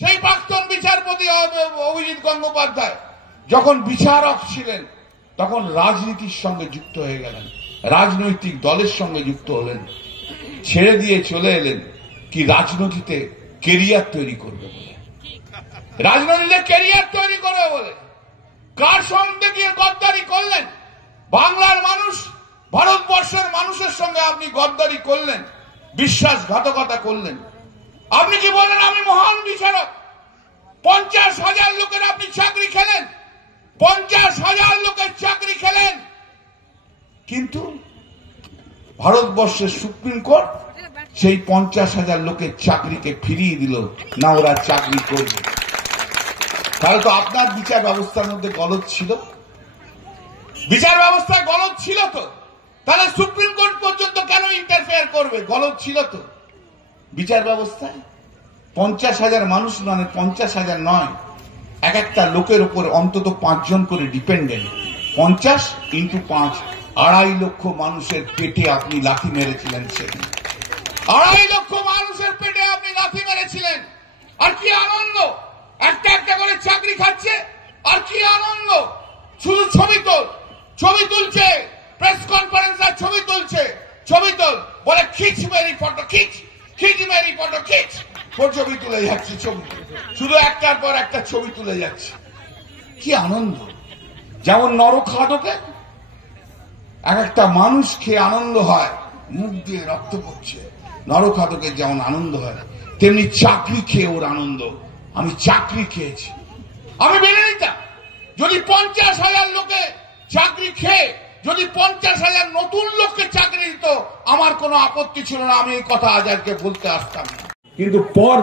সেই প্রাক্তন বিচারপতি অভিজিৎ গঙ্গোপাধ্যায় যখন বিচারক ছিলেন তখন রাজনীতির সঙ্গে যুক্ত হয়ে গেলেন, রাজনৈতিক দলের সঙ্গে যুক্ত হলেন, ছেড়ে দিয়ে চলে এলেন কি রাজনীতিতে কেরিয়ার তৈরি করবে বলে, রাজনীতিতে কেরিয়ার তৈরি করবে বলে। কার সঙ্গে গিয়ে গদ্দারি করলেন? বাংলার মানুষ, ভারতবর্ষের মানুষের সঙ্গে আপনি গদ্দারি করলেন, বিশ্বাসঘাতকতা করলেন। আপনি কি বলেন আমি মহান বিচারক? 50,000 লোকের আপনি চাকরি খেলেন, 50,000 লোকের চাকরি খেলেন, কিন্তু ভারতবর্ষের সুপ্রিম কোর্ট সেই 50,000 লোকের চাকরিকে ফিরিয়ে দিল না, ওরা চাকরি করবে। তাহলে তো আপনার বিচার ব্যবস্থার মধ্যে গলদ ছিল, বিচার ব্যবস্থায় গলদ ছিল তো, তাহলে সুপ্রিম কোর্ট পর্যন্ত কেন ইন্টারফেয়ার করবে? গলদ ছিল তো বিচার ব্যবস্থায়। 50,000 মানুষ মানে 50,000 নয়, এক একটা লোকের উপর অন্তত 5 জন করে ডিপেন্ডেন্ট। 50 × 5, 2.5 লক্ষ মানুষের পেটে আপনি লাথি মেরেছিলেন সেদিন, 2.5 লক্ষ মানুষের পেটে আপনি লাথি মেরেছিলেন। আর কি আনন্দ, একটা একটা করে চাকরি খাচ্ছে, আর কি আনন্দ। শুধু ছবি তুলছে, প্রেস কনফারেন্স আর ছবি তুলছে, ছবি তোল বলে খিচ মেরি ফটো, খিচ মেরি ফটো, খিচ, ছবি তুলে যাচ্ছে, শুধু একটার পর একটা ছবি তুলে যাচ্ছে। কি আনন্দ। যেমন নরখাদকে এক একটা মানুষ খেয়ে আনন্দ হয়, মুখ দিয়ে রক্ত পড়ছে, নরখাদকের যেমন আনন্দ হয়, তেমনি চাকরি খেয়ে ওর আনন্দ। আমি চাকরি খেয়েছি, আমি মেনে নিতাম যদি 50,000 লোকে চাকরি খেয়ে যদি 50,000 নতুন লোককে চাকরি দিত, আমার কোনো আপত্তি ছিল না, আমি এই কথা আজকে বলতে আসতাম না। কিন্তু পর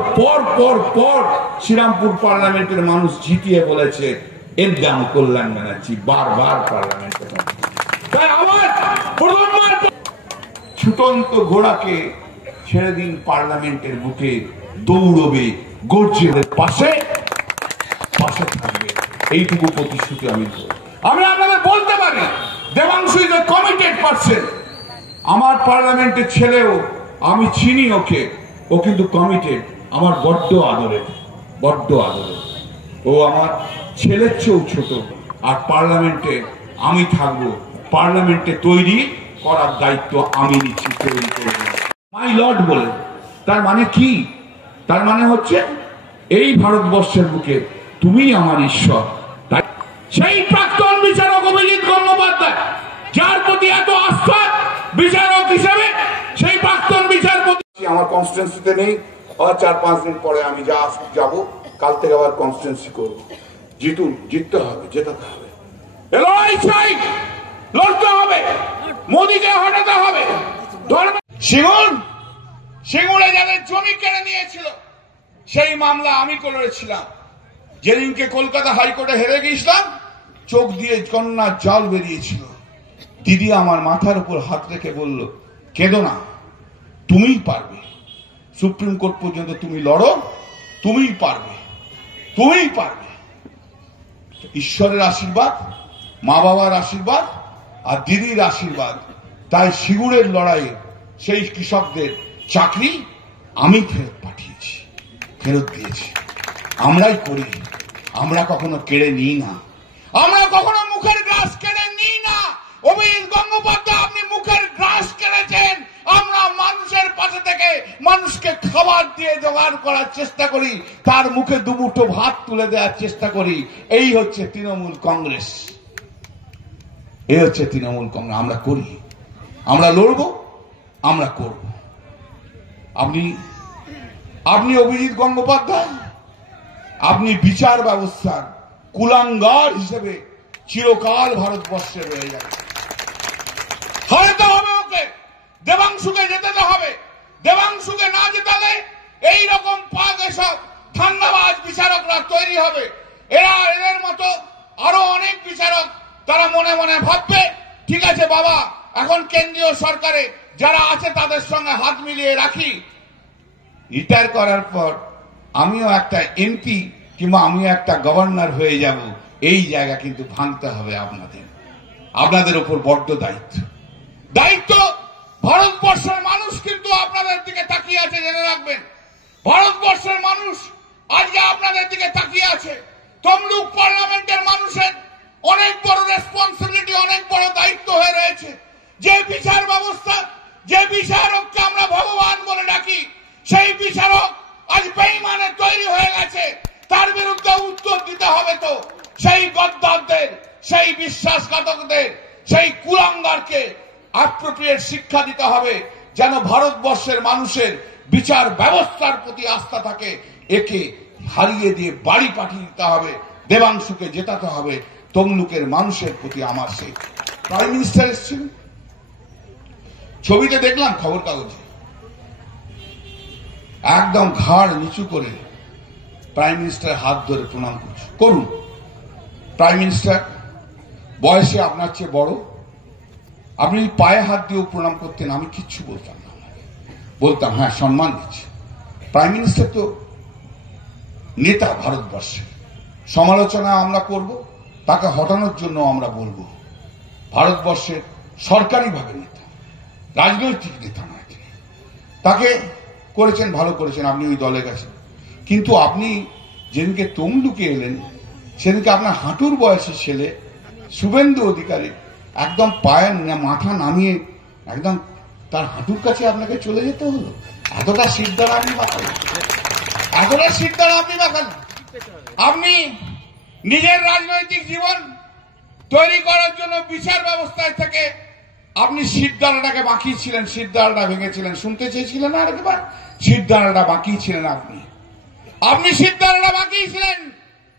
শ্রীরামপুর পার্লামেন্টের মানুষ জিতিয়ে বলেছে এনজাম কল্যাণ ব্যানার্জি বারবার পার্লামেন্টে। তাই আমার প্রথমবার ছুটন্ত ঘোড়াকে ছেড়ে দিন পার্লামেন্টের বুকে, দৌড়বে, গর্জে পাশে থাকবে, এইটুকু প্রতিশ্রুতি আমি আপনাদের বলতে পারি। Debangshu is a committed person. আমার পার্লামেন্টের ছেলেও, আমি চিনি ওকে, ও কিন্তু কমিটেড, আমার বড্ড আদরের। ও আমার ছেলের চেয়েও ছোট। আর পার্লামেন্টে আমি থাকবো, পার্লামেন্টে তৈরি করার দায়িত্ব আমি নিচ্ছি, তৈরি করব। মাই লর্ড বলে তার মানে কি? তার মানে হচ্ছে এই ভারতবর্ষের বুকে তুমি আমার ঈশ্বর। তাই সেই প্রাক্তন বিচারক অভিজিৎ গঙ্গোপাধ্যায়, যার প্রতি এত আস্থা বিচারক হিসেবে, সেই প্রাক্তন বিচারপতি আমার কনস্টিটুয়েন্সিতে নেই। 4-5 দিন পরে আমি যাব, কাল থেকে আবার কনস্টিটুয়েন্সি করবো। জিততে হবে, জেতাতে হবে, লড়াই চাই, লড়তে হবে, মোদীকে হটাতে হবে। সিঙ্গুরে যাদের জমি কেড়ে নিয়েছিল সেই মামলা আমি করেছিলাম। যেদিনকে কলকাতা হাইকোর্টে হেরে গিয়েছিলাম, চোখ দিয়ে কন্যার জল বেরিয়েছিল। দিদি আমার মাথার উপর হাত রেখে বলল, কেঁদো না, তুমিই পারবে, সুপ্রিম কোর্ট পর্যন্ত তুমি লড়ো, তুমিই পারবে। ঈশ্বরের আশীর্বাদ, মা বাবার আশীর্বাদ আর দিদির আশীর্বাদ। তাই সিঙ্গুরের লড়াইয়ে সেই কৃষকদের চাকরি আমি ফেরত দিয়েছি। আমরাই করি, আমরা কখনো কেড়ে নিই না, আমরা কখনো মুখের গ্রাস কেড়ে নিই না। অভিজিৎ গঙ্গোপাধ্যায়, আপনি মুখের গ্রাস কেড়েছেন। আমরা মানুষের পাশে থেকে মানুষকে খাবার দিয়ে জোগাড় করার চেষ্টা করি, তার মুখে দুমুঠো ভাত তুলে দেওয়ার চেষ্টা করি। এই হচ্ছে তৃণমূল কংগ্রেস, এই হচ্ছে তৃণমূল কংগ্রেস। আমরা করি, আমরা লড়বো, আমরা করব। আপনি অভিজিৎ গঙ্গোপাধ্যায়, আপনি বিচার ব্যবস্থার কুলাঙ্গার হিসেবে চিরকাল ভারতবর্ষে রয়ে যাবে। হারাতে হবে ওকে, দেবাংশুকে জেতাতে হবে। দেবাংশুকে না জেতালে এইরকম পাক এসব ধান্দাবাজ বিচারকরা তৈরি হবে। এদের মতো আরো অনেক বিচারক, তারা মনে মনে ভাববে, ঠিক আছে বাবা, এখন কেন্দ্রীয় সরকারে যারা আছে তাদের সঙ্গে হাত মিলিয়ে রাখি, রিটায়ার করার পর আমিও একটা এমপি কিংবা আমিও একটা গভর্নর হয়ে যাব। এই জায়গা কিন্তু ভাঙতে হবে আপনাদের উপর বড্ড দায়িত্ব। ভারতবর্ষের মানুষ কিন্তু আপনাদের দিকে তাকিয়ে আছে, জেনে রাখবেন। ভারতবর্ষের মানুষ আজকে আপনাদের দিকে তাকিয়ে আছে। তমলুক পার্লামেন্টের মানুষের অনেক বড় রেসপন্সিবিলিটি, অনেক বড় দায়িত্ব হয়ে রয়েছে। যে বিচার ব্যবস্থা, যে বিচারককে আমরা ভগবান বলে ডাকি, সেই বিচারক আজ বেঈমানে তৈরি হয়ে গেছে। তার বিরুদ্ধে উত্তর দিতে হবে। তো সেই গদ্দারদের, সেই বিশ্বাসঘাতকদের, সেই কুলাঙ্গারকে অ্যাপ্রোপ্রিয়েট শিক্ষা দিতে হবে, যেন ভারতবর্ষের মানুষের বিচার ব্যবস্থার প্রতি আস্থা থাকে। একে হারিয়ে দিয়ে বাড়ি পাঠিয়ে দিতে হবে, দেবাংশুকে জেতাতে হবে। তমলুকের মানুষের প্রতি আমার সেই প্রাইম মিনিস্টার এসেছিল, ছবিতে দেখলাম খবর কাগজে, একদম ঘাড় নিচু করে প্রাইম মিনিস্টারের হাত ধরে প্রণাম করছে। করুন, প্রাইম মিনিস্টার বয়সে আপনার চেয়ে বড়, আপনি পায়ে হাত দিয়েও প্রণাম করতেন, আমি কিচ্ছু বলতাম না, বলতাম হ্যাঁ সম্মান দিচ্ছি। প্রাইম মিনিস্টার তো নেতা ভারতবর্ষের, সমালোচনা আমরা করব, তাকে হটানোর জন্য আমরা বলবো ভারতবর্ষের সরকারিভাবে নেতা, রাজনৈতিক নেতা নয় তিনি। তাকে করেছেন, ভালো করেছেন, আপনি ওই দলে গেছেন। কিন্তু আপনি যেদিনকে তমলুকে এলেন, সেদিনকে আপনার হাঁটুর বয়সী ছেলে শুভেন্দু অধিকারী একদম পায়ের মাথা নামিয়ে একদম তার হাঁটুর কাছে আপনাকে চলে যেতে হলো। এতটা সিদ্ধারা আপনি বাঁকালেন, এতটা সিদ্ধারা আপনি বাঁকালেন। আপনি নিজের রাজনৈতিক জীবন তৈরি করার জন্য বিচার ব্যবস্থায় থেকে আপনি সিদ্ধারাটাকে বাঁকিয়েছিলেন, সিদ্ধারাটা ভেঙেছিলেন। শুনতে চেয়েছিলেন আর একবার, সিদ্ধারাটা বাঁকিয়েছিলেন আপনি, আপনি সিদ্ধারাটা বাঁকিয়েছিলেন,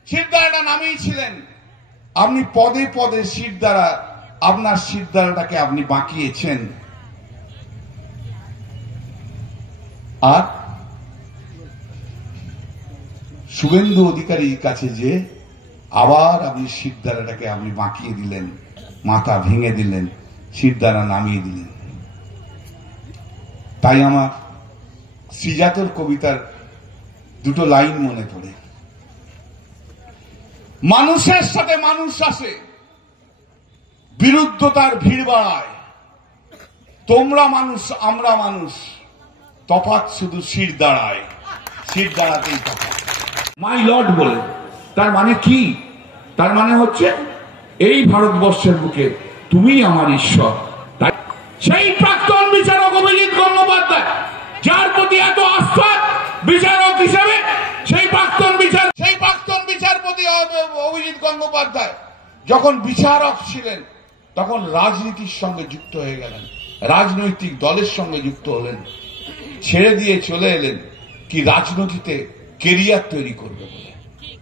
সিদ্ধারাটা নামিয়েছিলেন। আপনি পদে পদে সিদ্ধারা, আপনার সিদ্ধারাটাকে আপনি বাঁকিয়েছেন। আর শুভেন্দু অধিকারীর কাছে যে আবার আপনি সিদ্ধারাটাকে আপনি বাঁকিয়ে দিলেন, মাথা ভেঙে দিলেন, সিদ্ধারা নামিয়ে দিলেন। তাই আমার শ্রীজাতর কবিতার দুটো লাইন মনে পড়ে, মানুষের সাথে মানুষ আসে, বিরুদ্ধতার ভিড় বাড়ায়, তোমরা মানুষ আমরা মানুষ, তফাৎ শুধু শির দাঁড়ায়, শির দাঁড়াতেই তফাৎ। মাই লর্ড বলে তার মানে কি? তার মানে হচ্ছে এই ভারতবর্ষের বুকে তুমি আমার ঈশ্বর। তাই সেই প্রাক্তন বিচারক অভিজিৎ গঙ্গোপাধ্যায়, যার প্রতি এত আস্থা বিচারক হিসেবে, সেই প্রাক্তন বিচারপতি অভিজিৎ গঙ্গোপাধ্যায় যখন বিচারক ছিলেন, তখন রাজনীতির সঙ্গে যুক্ত হয়ে গেলেন, রাজনৈতিক দলের সঙ্গে যুক্ত হলেন, ছেড়ে দিয়ে চলে এলেন কি রাজনীতিতে কেরিয়ার তৈরি করবেন।